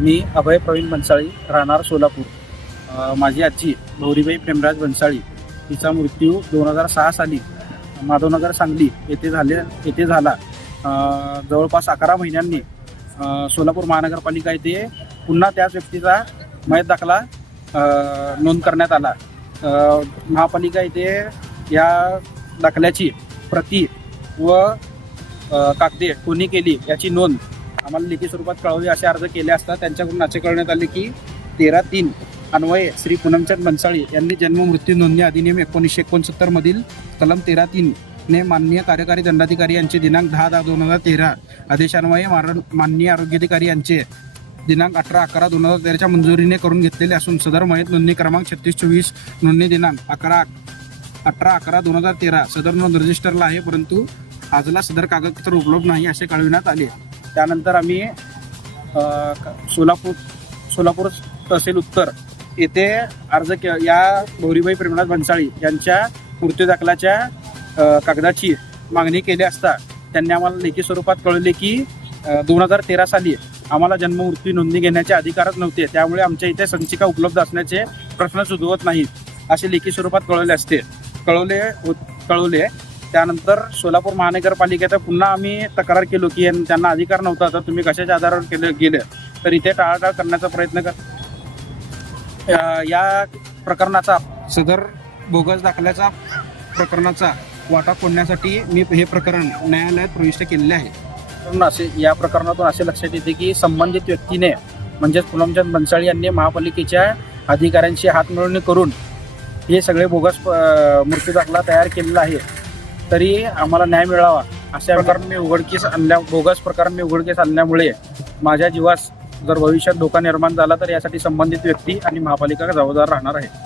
मी अभय प्रवीण बनसाळी राहणार सोलापूर. माझी आजी गौरीबाई प्रेमराज बनसाळी तिचा मृत्यू दोन हजार सहा साली माधवनगर सांगली येथे झाले येथे झाला. जवळपास अकरा महिन्यांनी सोलापूर महानगरपालिका येथे पुन्हा त्याच व्यक्तीचा मयत दाखला नोंद करण्यात आला. महापालिका येथे या दाखल्याची प्रती व कागदे कोणी केली याची नोंद आम्हाला लेखी स्वरूपात कळवली असे अर्ज केले असता त्यांच्याकडून असे कळण्यात आले की तेरा तीन अन्वये श्री पूनमचंद बनसाळी यांनी जन्म मृत्यू नोंदणी अधिनियम एकोणीसशे एकोणसत्तर मधील कलम तेरा तीन ने माननीय कार्यकारी दंडाधिकारी यांचे दिनांक दहा दहा दोन हजार तेरा आदेशान्वये मारण माननीय आरोग्याधिकारी यांचे दिनांक अठरा अकरा दोन हजार तेराच्या मंजुरीने करून घेतलेले असून सदर मयत नोंदणी क्रमांक छत्तीस चोवीस नोंदणी दिनांक अकरा अठरा अकरा दोन हजार तेरा सदर नोंद रजिस्टरला आहे परंतु आजला सदर कागदपत्र उपलब्ध नाही असे कळविण्यात आले. त्यानंतर आम्ही सोलापूर सोलापूर तहसील उत्तर येथे अर्ज के या गौरीबाई प्रेमनाथ भन्साळी यांच्या मृत्यू दाखलाच्या कागदाची मागणी केली असता त्यांनी आम्हाला लेखी स्वरूपात कळवले की दोन हजार तेरा साली आम्हाला जन्म मृत्यू नोंदणी घेण्याचे अधिकारच नव्हते. त्यामुळे आमच्या इथे संचिका उपलब्ध असण्याचे प्रश्नच उद्भवत नाहीत असे लेखी स्वरूपात कळवले असते. कळवले कळवले त्यानंतर सोलापूर महानगरपालिकेचा पुन्हा आम्ही तक्रार केलो की त्यांना अधिकार नव्हता तर तुम्ही कशाच्या आधारावर केलं गेलं? तर इथे टाळाटाळ करण्याचा प्रयत्न कर या प्रकरणाचा सदर बोगस दाखल्याचा प्रकरणाचा वाटा फोडण्यासाठी मी हे प्रकरण न्यायालयात प्रविष्ट केलेले आहे. म्हणून असे या प्रकरणातून असे लक्षात येते की संबंधित व्यक्तीने म्हणजेच पूनमचंद बनसाळी यांनी महापालिकेच्या अधिकाऱ्यांशी हातमिळवणी करून हे सगळे बोगस मूर्ती मृत्यू दाखला तयार केलेला आहे. तरी आम्हाला न्याय मिळावा अशा प्रकारे मी उघडकीस आणल्या बोगस प्रकरण मी उघडकीस आणल्यामुळे माझ्या जीवास जर भविष्यात धोका निर्माण झाला तर यासाठी संबंधित व्यक्ती आणि महापालिका जबाबदार राहणार आहे.